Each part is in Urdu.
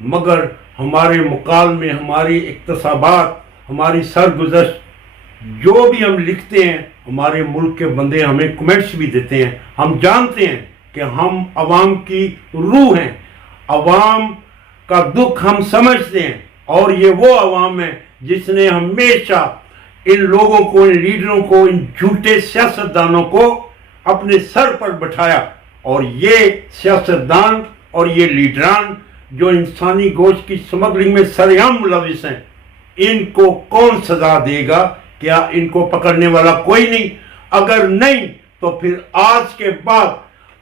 مگر ہمارے مکالمے، ہماری اقتصابات، ہماری سرگزشت جو بھی ہم لکھتے ہیں، ہمارے ملک کے بندے ہمیں کمنٹس بھی دیتے ہیں. ہم جانتے ہیں کہ ہم عوام کی روح ہیں، عوام کا دکھ ہم سمجھتے ہیں، اور یہ وہ عوام ہے جس نے ہمیشہ ان لوگوں کو، ان لیڈروں کو، ان جھوٹے سیاستدانوں کو اپنے سر پر بٹھایا. اور یہ سیاستدان اور یہ لیڈران جو انسانی گوشت کی سمگلنگ میں سرعام ملوث ہیں، ان کو کون سزا دے گا؟ کیا ان کو پکڑنے والا کوئی نہیں؟ اگر نہیں تو پھر آج کے بعد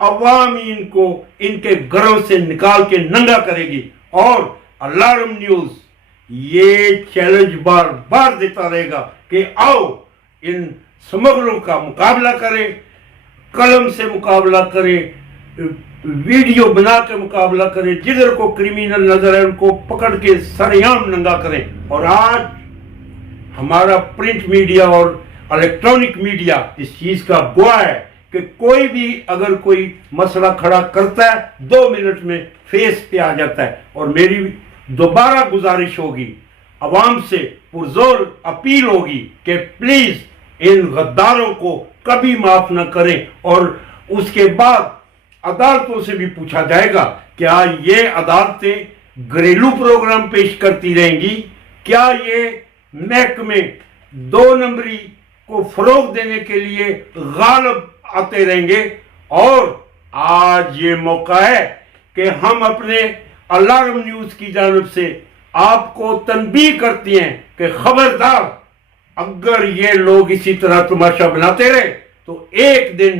عوام ہی ان کو ان کے گھروں سے نکال کے ننگا کرے گی. اور الارم نیوز یہ چیلنج بار بار دیتا رہے گا کہ آؤ ان سمگلوں کا مقابلہ کریں، قلم سے مقابلہ کریں، ویڈیو بنا کے مقابلہ کریں، جدھر کو کرمینل نظر ہے ان کو پکڑ کے سرعام ننگا کریں. اور آج ہمارا پرنٹ میڈیا اور الیکٹرانک میڈیا اس چیز کا گواہ ہے کہ کوئی بھی اگر کوئی مسئلہ کھڑا کرتا ہے 2 منٹ میں فیس پہ آ جاتا ہے. اور میری دوبارہ گزارش ہوگی، عوام سے پرزور اپیل ہوگی کہ پلیز ان غداروں کو کبھی معاف نہ کریں. اور اس کے بعد عدالتوں سے بھی پوچھا جائے گا کیا یہ عدالتیں گھریلو پروگرام پیش کرتی رہیں گی؟ کیا یہ محکمے 2 نمبری کو فروغ دینے کے لیے غالب آتے رہیں گے؟ اور آج یہ موقع ہے کہ ہم اپنے الارم نیوز کی جانب سے آپ کو تنبیہ کرتی ہیں کہ خبردار، اگر یہ لوگ اسی طرح تماشا بناتے رہے تو ایک دن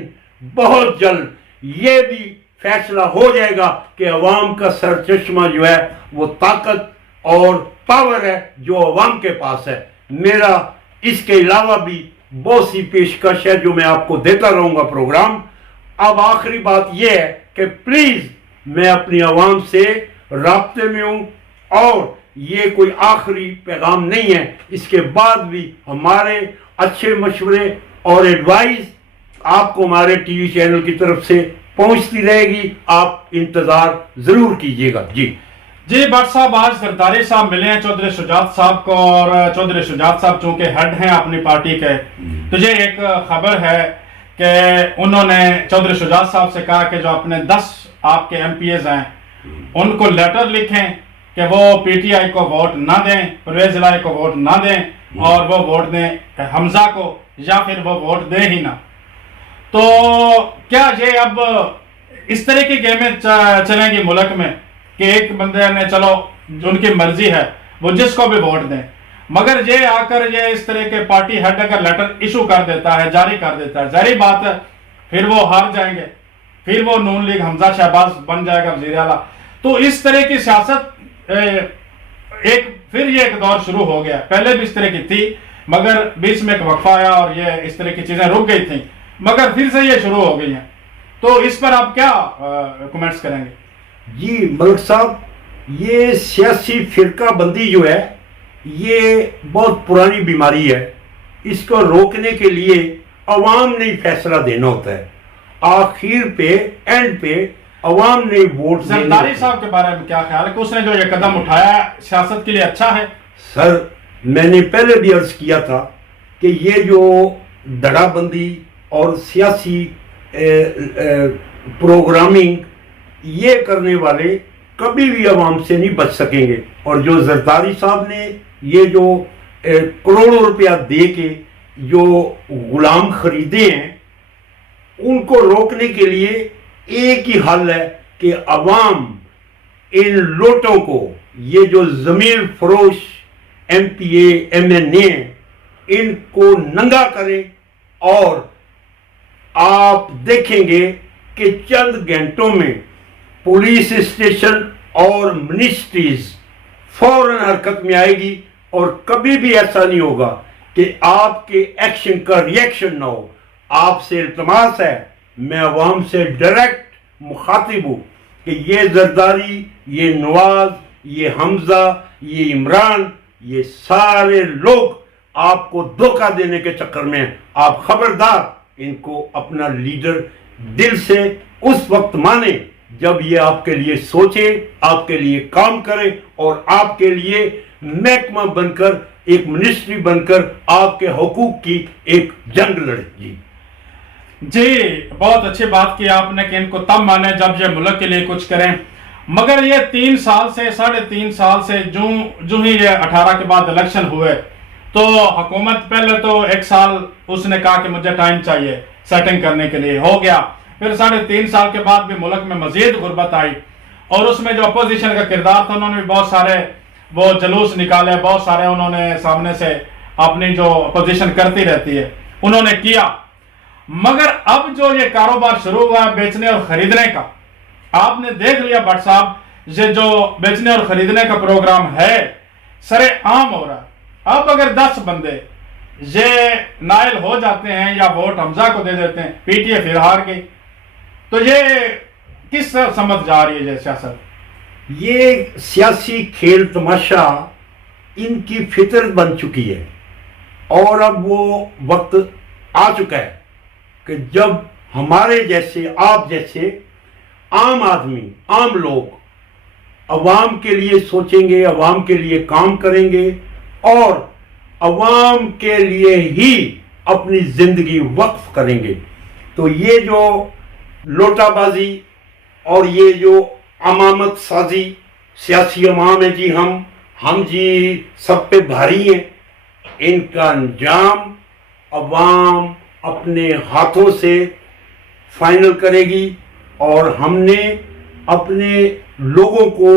بہت جلد یہ بھی فیصلہ ہو جائے گا کہ عوام کا سرچشمہ جو ہے وہ طاقت اور پاور ہے جو عوام کے پاس ہے. میرا اس کے علاوہ بھی بہت سی پیشکش ہے جو میں آپ کو دیتا رہوں گا پروگرام. اب آخری بات یہ ہے کہ پلیز میں اپنی عوام سے رابطے میں ہوں، اور یہ کوئی آخری پیغام نہیں ہے، اس کے بعد بھی ہمارے اچھے مشورے اور ایڈوائز آپ کو ہمارے ٹی وی چینل کی طرف سے پہنچتی رہے گی. آپ انتظار ضرور کیجیے گا. جی بٹ صاحب، آج زرداری صاحب ملے ہیں چودھری شجاعت صاحب کو، اور چودھری شجاعت صاحب چونکہ ہیڈ ہیں اپنی پارٹی کے، تو یہ ایک خبر ہے کہ انہوں نے چودھری شجاعت صاحب سے کہا کہ جو اپنے 10 آپ کے ایم پی ایز ہیں ان کو لیٹر لکھیں کہ وہ پی ٹی آئی کو ووٹ نہ دیں، پرویز الہی کو ووٹ نہ دیں، اور وہ ووٹ دیں حمزہ کو، یا پھر وہ ووٹ دیں ہی نہ. تو کیا یہ اب اس طرح کی گیمیں چلیں گی ملک میں کہ ایک بندے نے چلو ان کی مرضی ہے وہ جس کو بھی ووٹ دیں، مگر یہ آ کر یہ اس طرح کے پارٹی ہیڈ اگر لیٹر ایشو کر دیتا ہے، جاری کر دیتا ہے، ظاہری بات ہے پھر وہ ہار جائیں گے، پھر وہ نون لیگ حمزہ شہباز بن جائے گا وزیر اعلیٰ. تو اس طرح کی سیاست پھر یہ ایک دور شروع ہو گیا. پہلے بھی اس طرح کی تھی مگر بیچ میں ایک وقفہ آیا اور یہ اس طرح کی چیزیں رک گئی تھیں، مگر پھر سے یہ شروع ہو گئی ہیں. تو اس پر آپ کیا کمنٹس کریں گے؟ جی ملک صاحب، یہ سیاسی فرقہ بندی جو ہے یہ بہت پرانی بیماری ہے. اس کو روکنے کے لیے عوام نے فیصلہ دینا ہوتا ہے. آخر پہ اینڈ پہ عوام نے ووٹ. زرداری صاحب کے بارے میں کیا خیال ہے کہ اس نے جو یہ قدم اٹھایا سیاست کے لیے اچھا ہے؟ سر، میں نے پہلے بھی عرض کیا تھا کہ یہ جو دڑا بندی اور سیاسی پروگرامنگ یہ کرنے والے کبھی بھی عوام سے نہیں بچ سکیں گے. اور جو زرداری صاحب نے یہ جو کروڑوں روپیہ دے کے جو غلام خریدے ہیں، ان کو روکنے کے لیے ایک ہی حل ہے کہ عوام ان لوٹوں کو، یہ جو ضمیر فروش M P A M N A ہیں، ان کو ننگا کریں. اور آپ دیکھیں گے کہ چند گھنٹوں میں پولیس اسٹیشن اور منسٹریز فوراً حرکت میں آئے گی، اور کبھی بھی ایسا نہیں ہوگا کہ آپ کے ایکشن کا ریئیکشن نہ ہو. آپ سے التماس ہے، میں عوام سے ڈائریکٹ مخاطب ہوں کہ یہ زرداری، یہ نواز، یہ حمزہ، یہ عمران، یہ سارے لوگ آپ کو دھوکہ دینے کے چکر میں ہیں. آپ خبردار ان کو اپنا لیڈر دل سے اس وقت مانیں جب یہ آپ کے لیے سوچے، آپ کے لیے کام کرے اور آپ کے لیے محکمہ بن کر، ایک منسٹری بن کر آپ کے حقوق کی ایک جنگ لڑے. جی بہت اچھی بات کی آپ نے کہ ان کو تب مانے جب یہ ملک کے لیے کچھ کریں. مگر یہ 3 سال سے 3.5 سال سے جو ہی یہ 18 کے بعد الیکشن ہوئے تو حکومت پہلے تو 1 سال اس نے کہا کہ مجھے ٹائم چاہیے سیٹنگ کرنے کے لیے، ہو گیا. پھر 3.5 سال کے بعد بھی ملک میں مزید غربت آئی اور اس میں جو اپوزیشن کا کردار تھا انہوں نے بھی بہت سارے وہ جلوس نکالے، بہت سارے انہوں نے سامنے سے اپنی جو اپوزیشن کرتی رہتی ہے انہوں نے کیا. مگر اب جو یہ کاروبار شروع ہوا ہے بیچنے اور خریدنے کا، آپ نے دیکھ لیا بٹ صاحب، یہ جو بیچنے اور خریدنے کا پروگرام ہے سرے عام ہو رہا ہے. اب اگر 10 بندے یہ نائل ہو جاتے ہیں یا ووٹ حمزہ کو دے دیتے ہیں، پی ٹی اے پھر ہار گئی، تو یہ کس طرح سمجھ جا رہی ہے یہ سیاست؟ یہ سیاسی کھیل تماشا ان کی فطرت بن چکی ہے اور اب وہ وقت آ چکا ہے کہ جب ہمارے جیسے، آپ جیسے عام آدمی، عام لوگ عوام کے لیے سوچیں گے، عوام کے لیے کام کریں گے اور عوام کے لیے ہی اپنی زندگی وقف کریں گے. تو یہ جو لوٹا بازی اور یہ جو امامت سازی سیاسی عوام ہے جی ہم جی سب پہ بھاری ہیں، ان کا انجام عوام اپنے ہاتھوں سے فائنل کرے گی. اور ہم نے اپنے لوگوں کو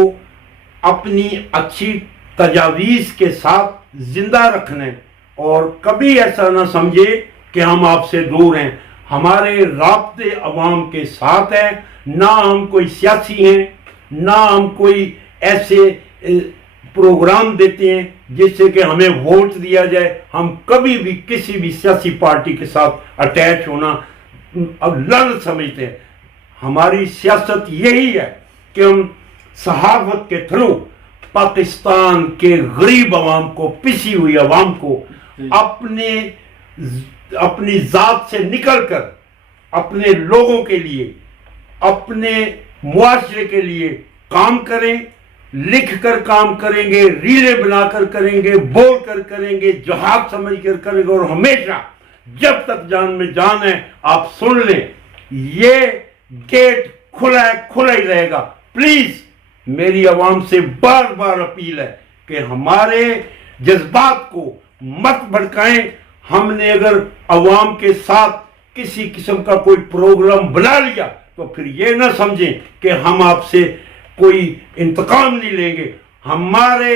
اپنی اچھی تجاویز کے ساتھ زندہ رکھنا ہے اور کبھی ایسا نہ سمجھے کہ ہم آپ سے دور ہیں. ہمارے رابطے عوام کے ساتھ ہیں، نہ ہم کوئی سیاسی ہیں، نہ ہم کوئی ایسے پروگرام دیتے ہیں جس سے کہ ہمیں ووٹ دیا جائے. ہم کبھی بھی کسی بھی سیاسی پارٹی کے ساتھ اٹیچ ہونا اب لازم سمجھتے ہیں. ہماری سیاست یہی ہے کہ ہم صحافت کے تھرو پاکستان کے غریب عوام کو، پسی ہوئی عوام کو اپنی ذات سے نکل کر اپنے لوگوں کے لیے، اپنے معاشرے کے لیے کام کریں. لکھ کر کام کریں گے، ریلیں بنا کر کریں گے، بول کر کریں گے، جہاد سمجھ کر کریں گے. اور ہمیشہ جب تک جان میں جان ہے، آپ سن لیں، یہ گیٹ کھلا ہی رہے گا. پلیز میری عوام سے بار بار اپیل ہے کہ ہمارے جذبات کو مت بھڑکائیں. ہم نے اگر عوام کے ساتھ کسی قسم کا کوئی پروگرام بنا لیا تو پھر یہ نہ سمجھیں کہ ہم آپ سے کوئی انتقام نہیں لیں گے. ہمارے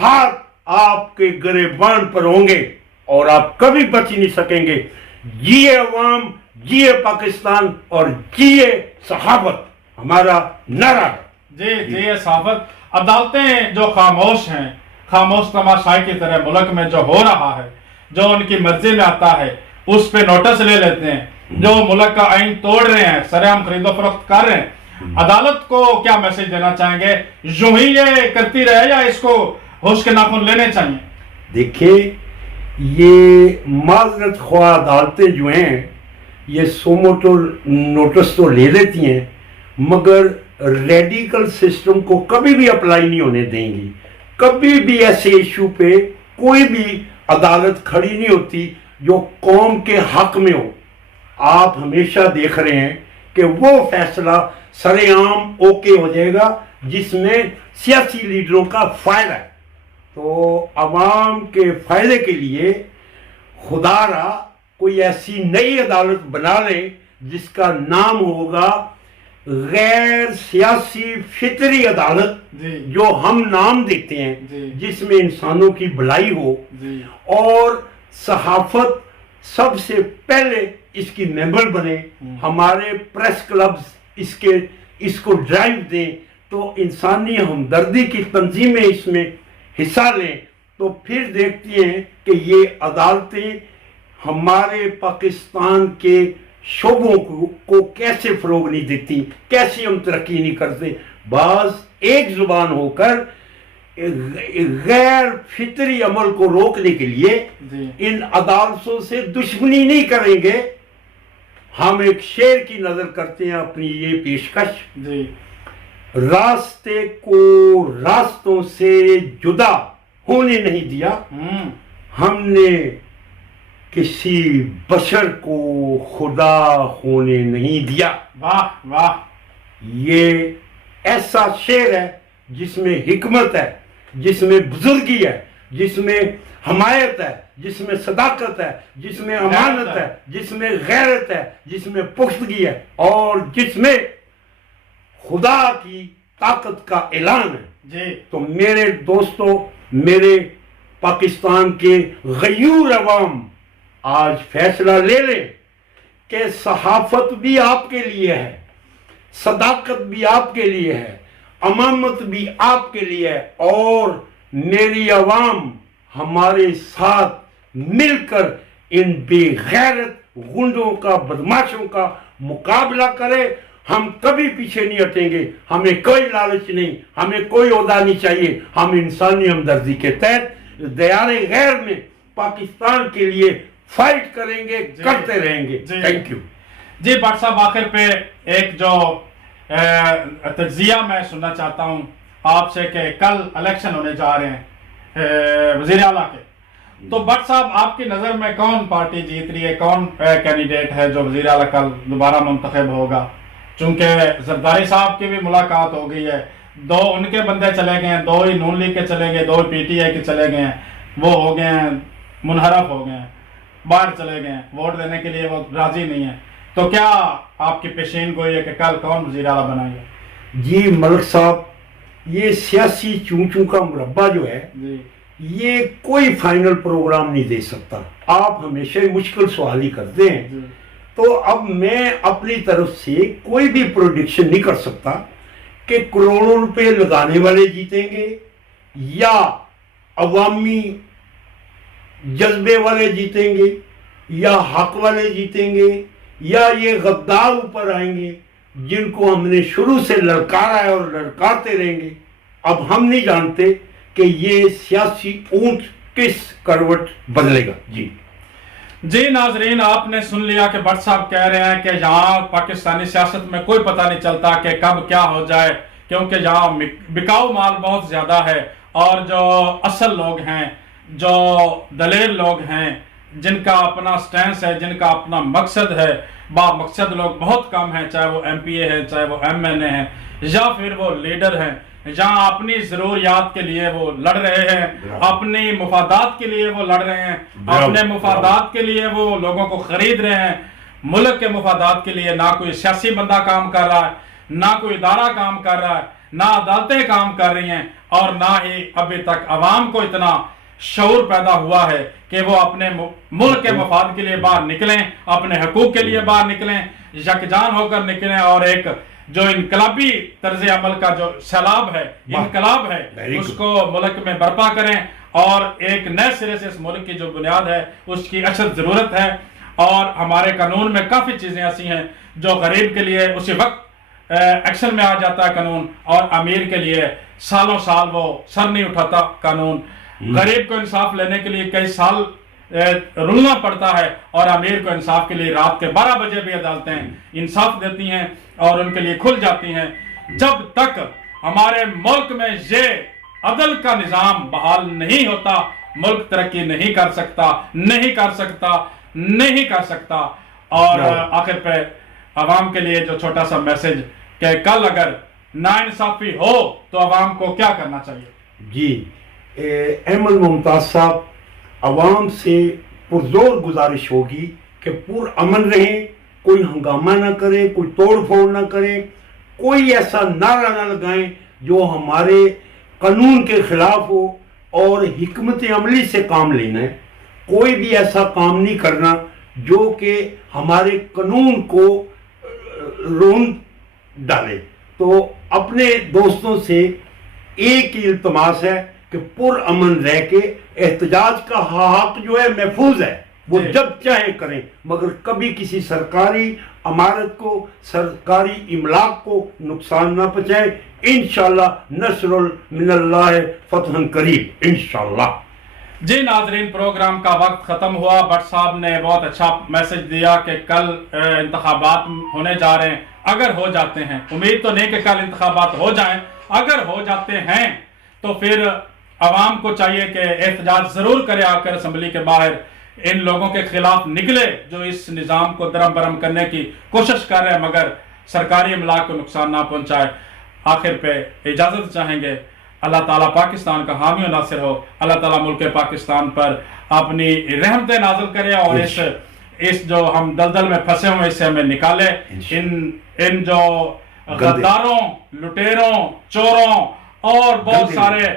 ہاتھ آپ کے گریبان پر ہوں گے اور آپ کبھی بچ نہیں سکیں گے. جیے عوام، جیے پاکستان اور جیے صحافت ہمارا نعرہ ہے. جی صحافت. عدالتیں جو خاموش ہیں، خاموش تماشائی کی طرح ملک میں جو ہو رہا ہے، جو ان کی مرضی میں آتا ہے اس پہ نوٹس لے لیتے ہیں. جو ملک کا آئین توڑ رہے ہیں، سرعام خرید و فروخت کر رہے ہیں، عدالت کو کیا میسج دینا چاہیں گے؟ یوں ہی یہ کرتی رہے یا اس کو ہوش کے ناخن لینے چاہیے؟ دیکھیں، یہ معذرت خواہ عدالتیں جو ہیں یہ سو موٹو نوٹس تو لے لیتی ہیں مگر ریڈیکل سسٹم کو کبھی بھی اپلائی نہیں ہونے دیں گی. کبھی بھی ایسے ایشو پہ کوئی بھی عدالت کھڑی نہیں ہوتی جو قوم کے حق میں ہو. آپ ہمیشہ دیکھ رہے ہیں کہ وہ فیصلہ سر عام اوکے ہو جائے گا جس میں سیاسی لیڈروں کا فائدہ ہے. تو عوام کے فائدے کے لیے خدا را کوئی ایسی نئی عدالت بنا لے جس کا نام ہوگا غیر سیاسی فطری عدالت، جو ہم نام دیتے ہیں، جس میں انسانوں کی بھلائی ہو اور صحافت سب سے پہلے اس کی ممبر بنے. ہمارے پریس کلبز اس کو ڈرائیو دیں تو انسانی ہمدردی کی تنظیمیں اس میں حصہ لیں. تو پھر دیکھتی ہیں کہ یہ عدالتیں ہمارے پاکستان کے شعبوں کو کیسے فروغ نہیں دیتی، کیسے ہم ترقی نہیں کرتے. بعض ایک زبان ہو کر غیر فطری عمل کو روکنے کے لیے ان عدالتوں سے دشمنی نہیں کریں گے، ہم ایک شعر کی نظر کرتے ہیں اپنی یہ پیشکش. جی راستے کو راستوں سے جدا ہونے نہیں دیا, ہم نے کسی بشر کو خدا ہونے نہیں دیا. واہ واہ. یہ ایسا شعر ہے جس میں حکمت ہے, جس میں بزرگی ہے, جس میں حمایت ہے, جس میں صداقت ہے, جس میں امانت ہے, جس میں غیرت ہے, جس میں پختگی ہے, اور جس میں خدا کی طاقت کا اعلان ہے. جی تو میرے دوستوں, میرے پاکستان کے غیور عوام, آج فیصلہ لے لیں کہ صحافت بھی آپ کے لیے ہے, صداقت بھی آپ کے لیے ہے, امامت بھی آپ کے لیے ہے, اور میری عوام ہمارے ساتھ مل کر ان بے غیرت غنڈوں کا, بدماشوں کا مقابلہ کرے. ہم کبھی پیچھے نہیں ہٹیں گے, ہمیں کوئی لالچ نہیں, ہمیں کوئی عہدہ نہیں چاہیے. ہم انسانی ہمدردی کے تحت دیار غیر میں پاکستان کے لیے فائٹ کریں گے, کرتے رہیں گے. Thank you. جی بٹ صاحب, آخر پہ ایک جو تجزیہ میں سننا چاہتا ہوں آپ سے کہ کل الیکشن ہونے جا رہے ہیں وزیر اعلیٰ کے, تو بٹ صاحب آپ کی نظر میں کون پارٹی جیت رہی ہے, کون کینڈیڈیٹ ہے جو وزیر اعلیٰ کل دوبارہ منتخب ہوگا؟ چونکہ زرداری صاحب کی بھی ملاقات ہو گئی ہے, 2 ان کے بندے چلے گئے ہیں, 2 ہی نون لیگ کے چلے گئے, 2 ہی پی ٹی آئی کے چلے گئے ہیں, وہ ہو گئے ہیں منحرف ہو گئے ہیں, باہر چلے گئے ہیں, ووٹ دینے کے لیے وہ راضی نہیں ہیں. تو کیا آپ کی پیشین گوئی ہے کہ کل کون وزیر اعلیٰ بنائیں گے؟ جی ملک صاحب, یہ سیاسی چوں چوں کا مربع جو ہے, یہ کوئی فائنل پروگرام نہیں دے سکتا. آپ ہمیشہ مشکل سوال ہی کرتے ہیں, تو اب میں اپنی طرف سے کوئی بھی پروڈکشن نہیں کر سکتا کہ کروڑوں روپے لگانے والے جیتیں گے یا عوامی جذبے والے جیتیں گے یا حق والے جیتیں گے یا یہ غدار اوپر آئیں گے جن کو ہم نے شروع سے للکارا ہے اور للکارتے رہیں گے. اب ہم نہیں جانتے کہ یہ سیاسی اونٹ کس کروٹ بدلے گا. جی ناظرین, آپ نے سن لیا کہ بٹ صاحب کہہ رہے ہیں کہ یہاں پاکستانی سیاست میں کوئی پتہ نہیں چلتا کہ کب کیا ہو جائے, کیونکہ یہاں بکاؤ مال بہت زیادہ ہے, اور جو اصل لوگ ہیں, جو دلیر لوگ ہیں, جن کا اپنا سٹینس ہے, جن کا اپنا مقصد ہے, با مقصد لوگ بہت کم ہیں, چاہے وہ ایم پی اے ہیں, چاہے وہ ایم این اے ہیں, یا پھر وہ لیڈر ہیں. جہاں اپنی ضروریات کے لیے وہ لڑ رہے ہیں, اپنی مفادات کے لیے وہ لڑ رہے ہیں, اپنے مفادات کے لیے وہ لوگوں کو خرید رہے ہیں. ملک کے مفادات کے لیے نہ کوئی سیاسی بندہ کام کر رہا ہے, نہ کوئی ادارہ کام کر رہا ہے, نہ عدالتیں کام کر رہی ہیں, اور نہ ہی ابھی تک عوام کو اتنا شعور پیدا ہوا ہے کہ وہ اپنے ملک کے مفاد کے لیے باہر نکلیں, اپنے حقوق کے لیے باہر نکلیں, یکجان ہو کر نکلیں, اور ایک جو انقلابی طرز عمل کا جو سیلاب ہے, انقلاب ہے, اس کو ملک میں برپا کریں, اور ایک نئے سرے سے اس ملک کی جو بنیاد ہے اس کی اشد ضرورت ہے. اور ہمارے قانون میں کافی چیزیں ایسی ہیں جو غریب کے لیے اسی وقت ایکشن میں آ جاتا ہے قانون, اور امیر کے لیے سالوں سال وہ سر نہیں اٹھاتا قانون. غریب کو انصاف لینے کے لیے کئی سال رلنا پڑتا ہے, اور امیر کو انصاف کے لیے رات کے 12 بجے بھی عدالتیں انصاف دیتی ہیں اور ان کے لیے کھل جاتی ہیں. جب تک ہمارے ملک میں یہ عدل کا نظام بحال نہیں ہوتا, ملک ترقی نہیں کر سکتا, نہیں کر سکتا, نہیں کر سکتا. اور آخر پہ عوام کے لیے جو چھوٹا سا میسج کہ کل اگر ناانصافی ہو تو عوام کو کیا کرنا چاہیے؟ جی احمد ممتاز صاحب, عوام سے پرزور گزارش ہوگی کہ پر امن رہیں, کوئی ہنگامہ نہ کرے, کوئی توڑ پھوڑ نہ کرے, کوئی ایسا نعرہ نہ لگائیں جو ہمارے قانون کے خلاف ہو, اور حکمت عملی سے کام لینا ہے. کوئی بھی ایسا کام نہیں کرنا جو کہ ہمارے قانون کو روند ڈالے. تو اپنے دوستوں سے ایک ہی التماس ہے کہ پر امن رہ کے احتجاج کا حق جو ہے محفوظ ہے, وہ جب چاہے کریں, مگر کبھی کسی سرکاری عمارت کو, سرکاری املاک کو نقصان نہ پہنچائے. انشاءاللہ نصر من اللہ فتح قریب انشاءاللہ. جی ناظرین، پروگرام کا وقت ختم ہوا. بٹ صاحب نے بہت اچھا میسج دیا کہ کل انتخابات ہونے جا رہے ہیں. اگر ہو جاتے ہیں، امید تو نہیں کہ کل انتخابات ہو جائیں، اگر ہو جاتے ہیں تو پھر عوام کو چاہیے کہ احتجاج ضرور کرے، آ کر اسمبلی کے باہر ان لوگوں کے خلاف نکلے جو اس نظام کو درم برم کرنے کی کوشش کر رہے ہیں مگر سرکاری املاک کو نقصان نہ پہنچائے. آخر پہ اجازت چاہیں گے. اللہ تعالیٰ پاکستان کا حامی و ناصر ہو. اللہ تعالیٰ ملک پاکستان پر اپنی رحمتیں نازل کرے اور اس جو ہم دلدل میں پھنسے ہوئے اس سے ہمیں نکالے. ان جو غداروں، لٹیروں، چوروں اور بہت سارے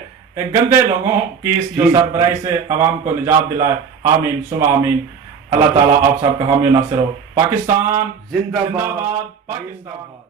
گندے لوگوں کی اس جو سربراہی سے عوام کو نجات دلائے. آمین ثم آمین. اللہ تعالیٰ آپ سب کا حامی و ناصر ہو. پاکستان زندہ باد. پاکستان.